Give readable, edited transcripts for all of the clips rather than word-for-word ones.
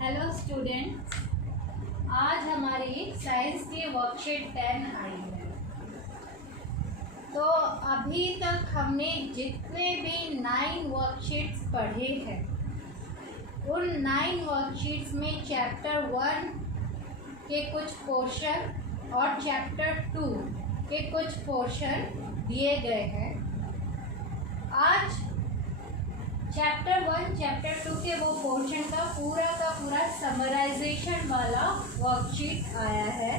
Hello students, आज हमारी science की वर्कशीट 10 आई है। तो अभी तक हमने जितने भी 9 वर्कशीट्स पढ़े हैं उन 9 वर्कशीट्स में चैप्टर 1 के कुछ पोर्शन और चैप्टर 2 के कुछ पोर्शन दिए गए हैं। आज चैप्टर 1 चैप्टर 2 के वो पोर्शन का पूरा समराइजेशन वाला वर्कशीट आया है।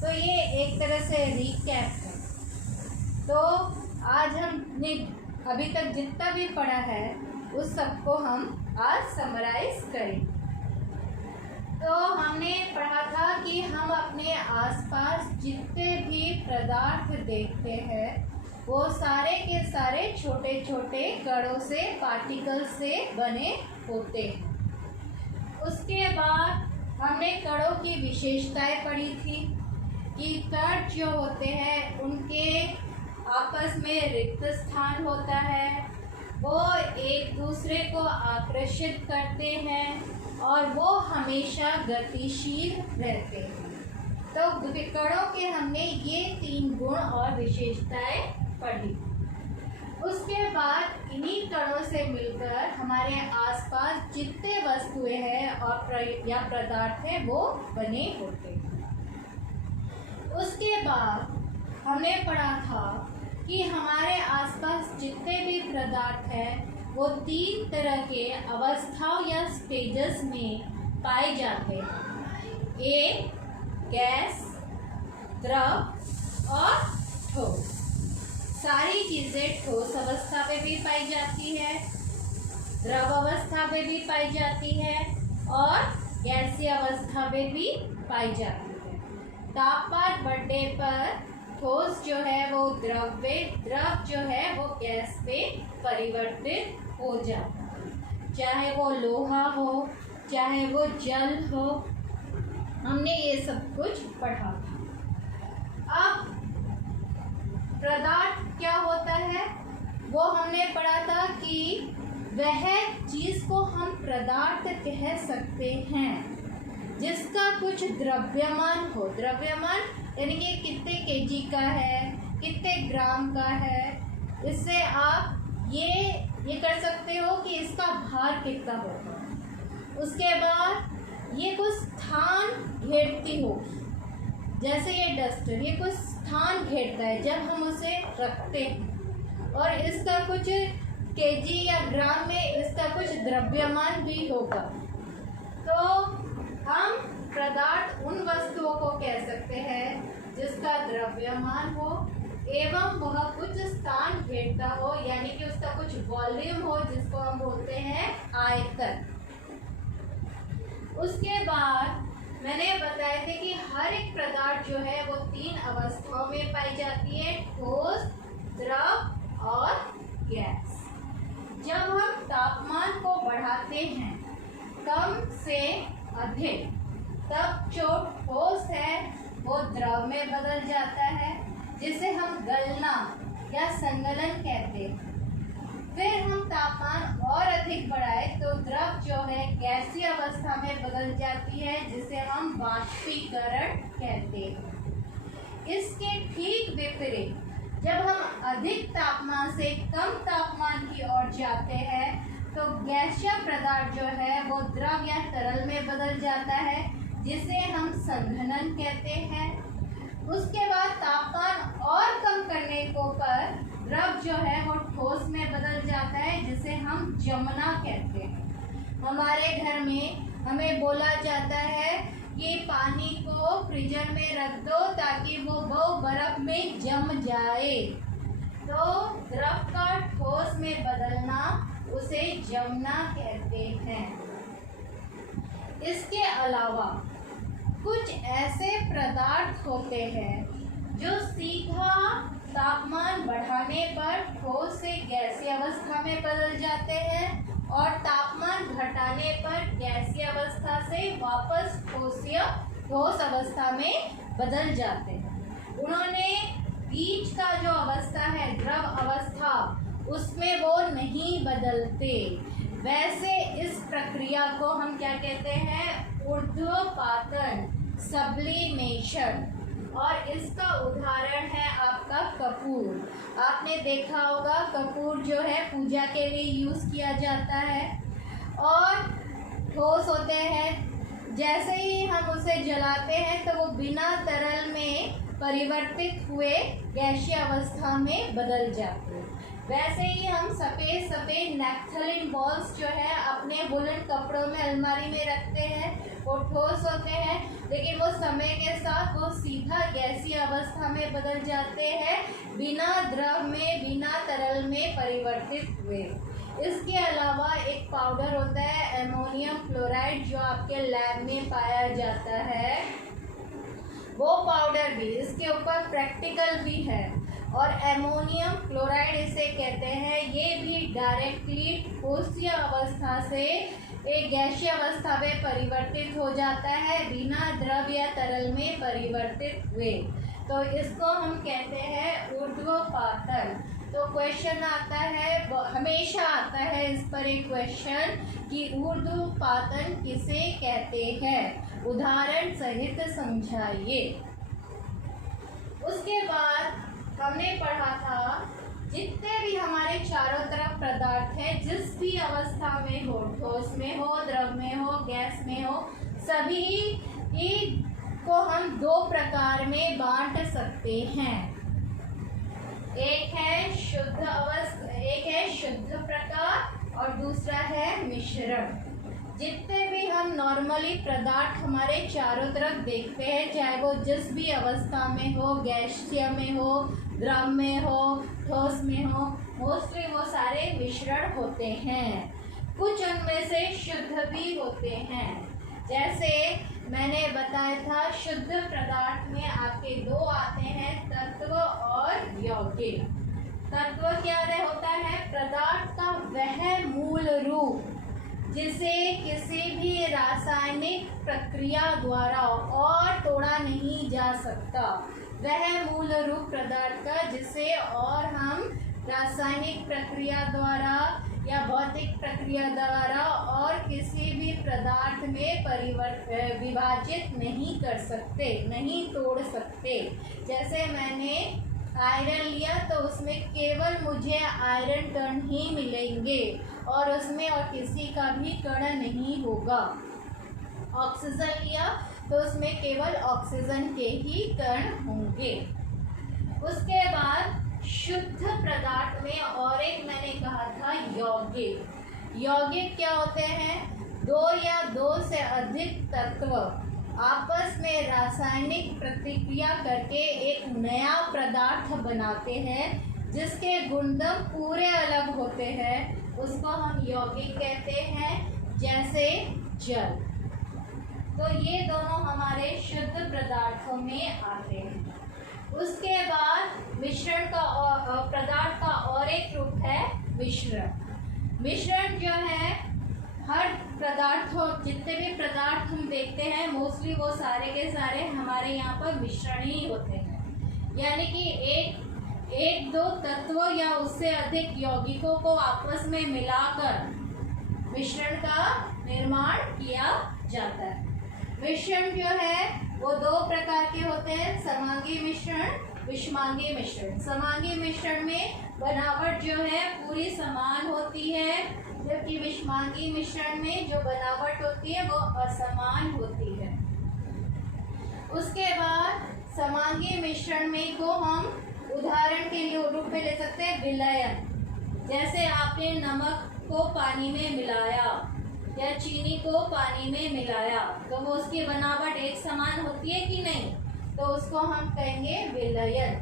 तो ये एक तरह से रिकैप है। तो आज हमने अभी तक जितना भी पढ़ा है उस सबको हम आज समराइज करें। तो हमने पढ़ा था कि हम अपने आसपास जितने भी पदार्थ देखते हैं वो सारे के सारे छोटे छोटे कणों से, पार्टिकल से बने होते हैं। उसके बाद हमने कणों की विशेषताएं पढ़ी थी कि कण जो होते हैं उनके आपस में रिक्त स्थान होता है, वो एक दूसरे को आकर्षित करते हैं और वो हमेशा गतिशील रहते हैं। तो कणों के हमने ये 3 गुण और विशेषताएं पढ़ी। उसके बाद इन्हीं कणों से मिलकर हमारे आसपास जितने वस्तुएं हैं और या पदार्थ हैं वो बने होते हैं। उसके बाद हमने पढ़ा था कि हमारे आसपास जितने भी पदार्थ हैं वो 3 तरह के अवस्थाओं या स्टेजेस में पाए जाते हैं। एक गैस, द्रव और ठोस। सारी चीज़ें ठोस अवस्था में भी पाई जाती है, द्रव अवस्था में भी पाई जाती है और गैसीय अवस्था में भी पाई जाती है। तापमान बढ़ने पर ठोस जो है वो द्रव में, द्रव जो है वो गैस में परिवर्तित हो जाता है, चाहे वो लोहा हो चाहे वो जल हो। हमने ये सब कुछ पढ़ा था। अब पदार्थ क्या होता है वो हमने पढ़ा था कि वह चीज़ को हम पदार्थ कह सकते हैं जिसका कुछ द्रव्यमान हो। द्रव्यमान यानी कि कितने केजी का है, कितने ग्राम का है। इससे आप ये कर सकते हो कि इसका भार कितना होगा। उसके बाद ये कुछ स्थान घेरती होगी, जैसे ये डस्टर ये कुछ स्थान घेरता है जब हम उसे रखते हैं, और इसका कुछ केजी या ग्राम में इसका कुछ द्रव्यमान भी होगा। तो हम पदार्थ उन वस्तुओं को कह सकते हैं जिसका द्रव्यमान हो एवं वह कुछ स्थान घेरता हो, यानी कि उसका कुछ वॉल्यूम हो जिसको हम बोलते हैं आयतन। उसके बाद मैंने बताए थे कि हर एक पदार्थ जो है वो 3 अवस्थाओं में पाई जाती है, ठोस, द्रव और गैस। जब हम तापमान को बढ़ाते हैं कम से अधिक, तब जो ठोस है वो द्रव में बदल जाता है जिसे हम गलना या संगलन कहते हैं। फिर हम तापमान और अधिक बढ़ाए तो द्रव जो है गैसीय अवस्था में बदल जाती है जिसे हम वाष्पीकरण कहते हैं। इसके ठीक विपरीत जब हम अधिक तापमान से कम तापमान की ओर जाते हैं तो गैसीय पदार्थ जो है वो द्रव या तरल में बदल जाता है जिसे हम संघनन कहते हैं। उसके बाद तापमान और कम करने पर द्रव जो है वो ठोस में बदल जाता है जिसे हम जमना कहते हैं। हमारे घर में हमें बोला जाता है कि पानी को फ्रीजर में रख दो ताकि वो बर्फ में जम जाए। तो द्रव का ठोस में बदलना उसे जमना कहते हैं। इसके अलावा कुछ ऐसे पदार्थ होते हैं जो सीधा तापमान बढ़ाने पर ठोस से गैसीय अवस्था में बदल जाते हैं और तापमान घटाने पर गैसीय अवस्था से वापस ठोस अवस्था में बदल जाते हैं। उन्होंने बीच का जो अवस्था है द्रव अवस्था उसमें वो नहीं बदलते। वैसे इस प्रक्रिया को हम क्या कहते हैं? ऊर्ध्वपातन, सब्लिमेशन। और इसका उदाहरण है आपका कपूर। आपने देखा होगा कपूर जो है पूजा के लिए यूज़ किया जाता है और ठोस होते हैं। जैसे ही हम उसे जलाते हैं तो वो बिना तरल में परिवर्तित हुए गैसीय अवस्था में बदल जाते हैं। वैसे ही हम सफ़ेद सफ़ेद नैप्थलीन बॉल्स जो है अपने वुलन कपड़ों में अलमारी में रखते हैं, वो ठोस होते हैं, लेकिन वो समय के साथ वो सीधा गैसीय अवस्था में बदल जाते हैं, बिना द्रव में, बिना तरल में परिवर्तित हुए। इसके अलावा एक पाउडर होता है अमोनियम क्लोराइड, जो आपके लैब में पाया जाता है। वो पाउडर भी, इसके ऊपर प्रैक्टिकल भी है। और अमोनियम क्लोराइड इसे कहते हैं। ये भी डायरेक्टली ठोसीय अवस्था से एक गैसीय अवस्था में परिवर्तित हो जाता है, बिना द्रव या तरल में परिवर्तित हुए। तो इसको हम कहते हैं ऊर्ध्वपातन। तो क्वेश्चन आता है, हमेशा आता है इस पर एक क्वेश्चन कि ऊर्ध्वपातन किसे कहते हैं, उदाहरण सहित समझाइए। उसके बाद हमने पढ़ा था जितने भी हमारे चारों तरफ पदार्थ हैं, जिस भी अवस्था में हो, ठोस में हो, द्रव में हो, गैस में हो, सभी को हम दो प्रकार में बांट सकते हैं। एक है शुद्ध प्रकार और दूसरा है मिश्रण। जितने भी हम नॉर्मली पदार्थ हमारे चारों तरफ देखते हैं, चाहे वो जिस भी अवस्था में हो, गैसीय में हो, द्रव में हो, ठोस में हो, मोस्टली वो सारे मिश्रण होते हैं। कुछ उनमें से शुद्ध भी होते हैं। जैसे मैंने बताया था, शुद्ध पदार्थ में आपके दो आते हैं, तत्व और यौगिक। तत्व क्या होता है? पदार्थ का वह मूल रूप जिसे किसी भी रासायनिक प्रक्रिया द्वारा और तोड़ा नहीं जा सकता। वह मूल रूप पदार्थ का जिसे और हम रासायनिक प्रक्रिया द्वारा या भौतिक प्रक्रिया द्वारा और किसी भी पदार्थ में विभाजित नहीं कर सकते, नहीं तोड़ सकते। जैसे मैंने आयरन लिया तो उसमें केवल मुझे आयरन कण ही मिलेंगे और उसमें और किसी का भी कण नहीं होगा। ऑक्सीजन लिया तो उसमें केवल ऑक्सीजन के ही कण होंगे। उसके बाद शुद्ध पदार्थ में और एक मैंने कहा था यौगिक। यौगिक क्या होते हैं? दो या दो से अधिक तत्व आपस में रासायनिक प्रतिक्रिया करके एक नया पदार्थ बनाते हैं, जिसके गुणधर्म पूरे अलग होते हैं, उसको हम यौगिक कहते हैं। जैसे जल। तो ये दोनों हमारे शुद्ध पदार्थों में आते हैं। उसके बाद मिश्रण का पदार्थ का और एक रूप है मिश्रण। मिश्रण जो है हर पदार्थों, जितने भी पदार्थ हम देखते हैं मोस्टली वो सारे के सारे हमारे यहाँ पर मिश्रण ही होते हैं। यानी कि एक दो तत्व या उससे अधिक यौगिकों को आपस में मिलाकर मिश्रण का निर्माण किया जाता है। मिश्रण जो है वो दो प्रकार के होते हैं, समांगी मिश्रण, विषमांगी मिश्रण। समांगी मिश्रण में बनावट जो है पूरी समान होती है, जबकि विषमांगी मिश्रण में जो बनावट होती है वो असमान होती है। उसके बाद समांगी मिश्रण में को हम उदाहरण के लिए रूप में ले सकते हैं विलयन। जैसे आपने नमक को पानी में मिलाया या चीनी को पानी में मिलाया तो वो उसकी बनावट एक समान होती है कि नहीं? तो उसको हम कहेंगे विलयन।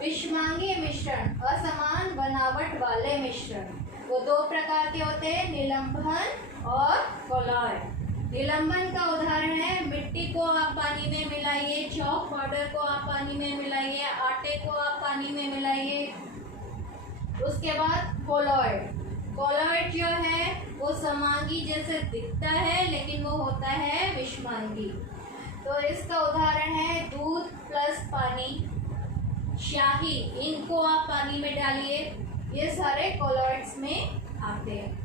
विषमांगी मिश्रण असमान बनावट वाले मिश्रण। वो दो प्रकार के होते हैं, निलंबन और कोलॉइड। निलंबन का उदाहरण है मिट्टी को आप पानी में मिलाइए, चॉक पाउडर को आप पानी में मिलाइए, आटे को आप पानी में मिलाइए। उसके बाद कोलॉइड। कोलॉइड जो है वो समांगी जैसे दिखता है लेकिन वो होता है विषमांगी। तो इसका उदाहरण है दूध प्लस पानी, शाही, इनको आप पानी में डालिए, ये सारे कोलॉइड्स में आते हैं।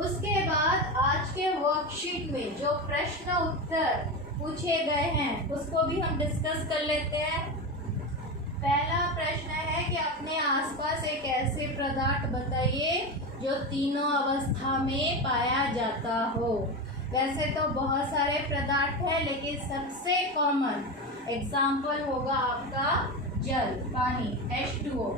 उसके बाद आज के वर्कशीट में जो प्रश्न उत्तर पूछे गए हैं उसको भी हम डिस्कस कर लेते हैं। पहला प्रश्न है कि अपने आसपास एक ऐसे पदार्थ बताइए जो तीनों अवस्था में पाया जाता हो। वैसे तो बहुत सारे पदार्थ हैं, लेकिन सबसे कॉमन एग्जाम्पल होगा आपका जल, पानी, H2O,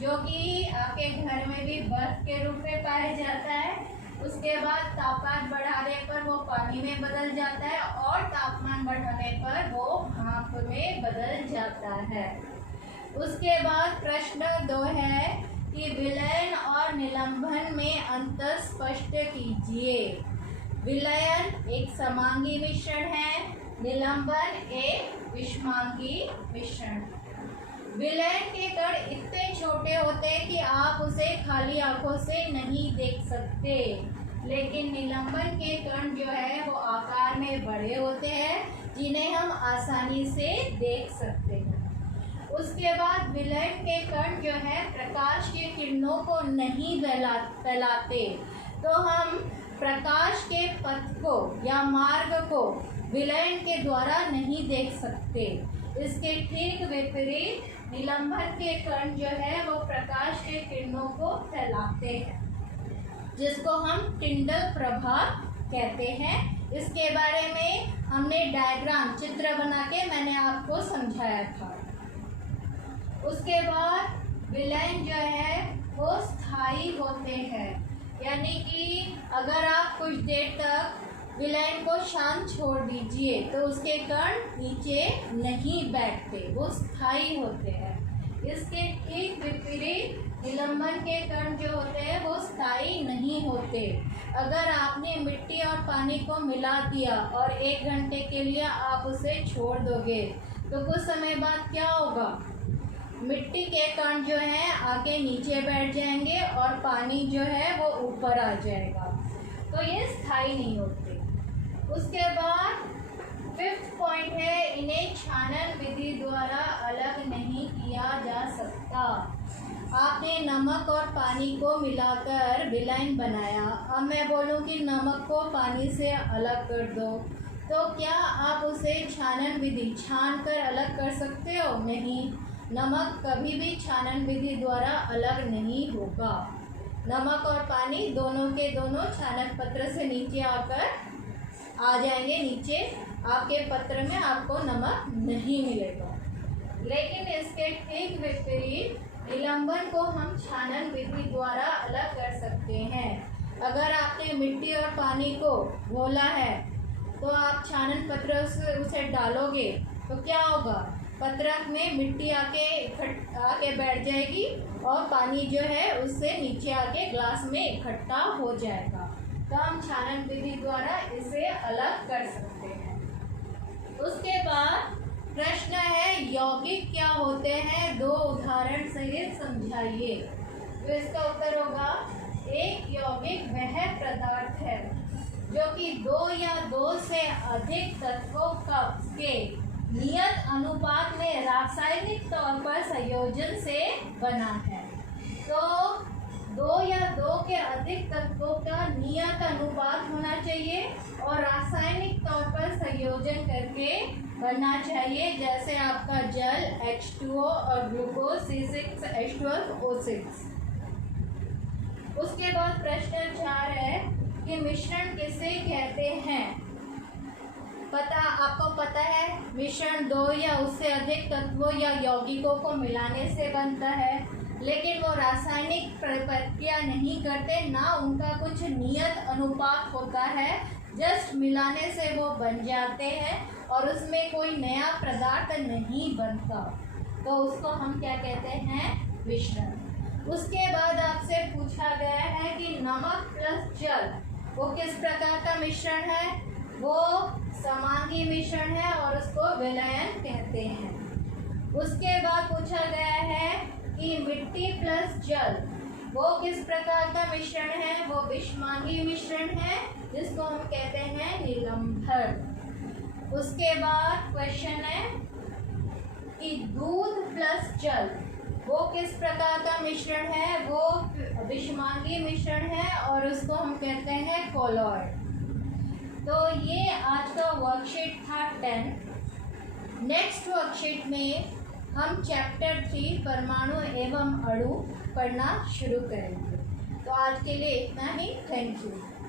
जो कि आपके घर में भी बर्फ के रूप में पाया जाता है। उसके बाद तापमान बढ़ाने पर वो पानी में बदल जाता है और तापमान बढ़ाने पर वो भाप में बदल जाता है। उसके बाद प्रश्न 2 है कि विलयन और निलंबन में अंतर स्पष्ट कीजिए। विलयन एक समांगी मिश्रण है, निलंबन एक विषमांगी मिश्रण। विलयन के कण इतने छोटे होते हैं कि आप उसे खाली आंखों से नहीं देख सकते, लेकिन निलंबन के कण जो है वो आकार में बड़े होते हैं, जिन्हें हम आसानी से देख सकते हैं। उसके बाद विलयन के कण जो है प्रकाश के किरणों को नहीं फैलाते, तो हम प्रकाश के पथ को या मार्ग को विलयन के द्वारा नहीं देख सकते। इसके ठीक विपरीत निलंबन के कण जो है वो प्रकाश के किरणों को फैलाते हैं, जिसको हम टिंडल प्रभाव कहते हैं। इसके बारे में हमने डायग्राम, चित्र बना के मैंने आपको समझाया था। उसके बाद विलयन जो है वो स्थायी होते हैं, यानी कि अगर आप कुछ देर तक विलयन को शांत छोड़ दीजिए तो उसके कण नीचे नहीं बैठते, वो स्थायी होते हैं। इसके ठीक विपरीत निलंबन के कण जो होते हैं वो स्थायी नहीं होते। अगर आपने मिट्टी और पानी को मिला दिया और 1 घंटे के लिए आप उसे छोड़ दोगे तो कुछ समय बाद क्या होगा? मिट्टी के कण जो हैं आके नीचे बैठ जाएंगे और पानी जो है वो ऊपर आ जाएगा, तो ये स्थायी नहीं होते। उसके बाद 5th पॉइंट है, इन्हें छानन विधि द्वारा अलग नहीं किया जा सकता। आपने नमक और पानी को मिलाकर विलयन बनाया। अब मैं बोलूँ कि नमक को पानी से अलग कर दो, तो क्या आप उसे छानन विधि छान कर अलग कर सकते हो? नहीं, नमक कभी भी छानन विधि द्वारा अलग नहीं होगा। नमक और पानी दोनों के दोनों छानन पत्र से नीचे आकर आ जाएंगे, नीचे आपके पत्र में आपको नमक नहीं मिलेगा। लेकिन इसके ठीक विपरीत निलंबन को हम छानन विधि द्वारा अलग कर सकते हैं। अगर आपने मिट्टी और पानी को घोला है तो आप छानन पत्र से उसे डालोगे तो क्या होगा? पत्रक में मिट्टी आके बैठ जाएगी और पानी जो है उससे नीचे आके ग्लास में इकट्ठा हो जाएगा। तो हम छानन विधि द्वारा इसे अलग कर सकते हैं। उसके बाद प्रश्न है, यौगिक क्या होते हैं? 2 उदाहरण सहित समझाइए। तो इसका उत्तर होगा, एक यौगिक वह पदार्थ है जो कि 2 या 2 से अधिक तत्वों के नियत अनुपात में रासायनिक तौर पर संयोजन से बना है। तो 2 या 2 के अधिक तत्वों का नियत अनुपात होना चाहिए और रासायनिक तौर पर संयोजन करके बनना चाहिए, जैसे आपका जल H2O और ग्लूकोज C6H12O6। उसके बाद प्रश्न 4 है कि मिश्रण किसे कहते हैं? आपको पता है मिश्रण 2 या उससे अधिक तत्वों या यौगिकों को मिलाने से बनता है, लेकिन वो रासायनिक प्रक्रिया नहीं करते, ना उनका कुछ नियत अनुपात होता है, जस्ट मिलाने से वो बन जाते हैं और उसमें कोई नया पदार्थ नहीं बनता, तो उसको हम क्या कहते हैं? मिश्रण। उसके बाद आपसे पूछा गया है कि नमक प्लस जल वो किस प्रकार का मिश्रण है? वो समांगी मिश्रण है और उसको विलयन कहते हैं। उसके बाद पूछा गया है कि मिट्टी प्लस जल वो किस प्रकार का मिश्रण है? वो विषमांगी मिश्रण है, जिसको हम कहते हैं निलंबन। उसके बाद क्वेश्चन है कि दूध प्लस जल वो किस प्रकार का मिश्रण है? वो विषमांगीय मिश्रण है और उसको हम कहते हैं कोलॉइड। तो ये आज का वर्कशीट था 10। नेक्स्ट वर्कशीट में हम चैप्टर 3 परमाणु एवं अणु पढ़ना शुरू करेंगे। तो आज के लिए इतना ही। Thank you.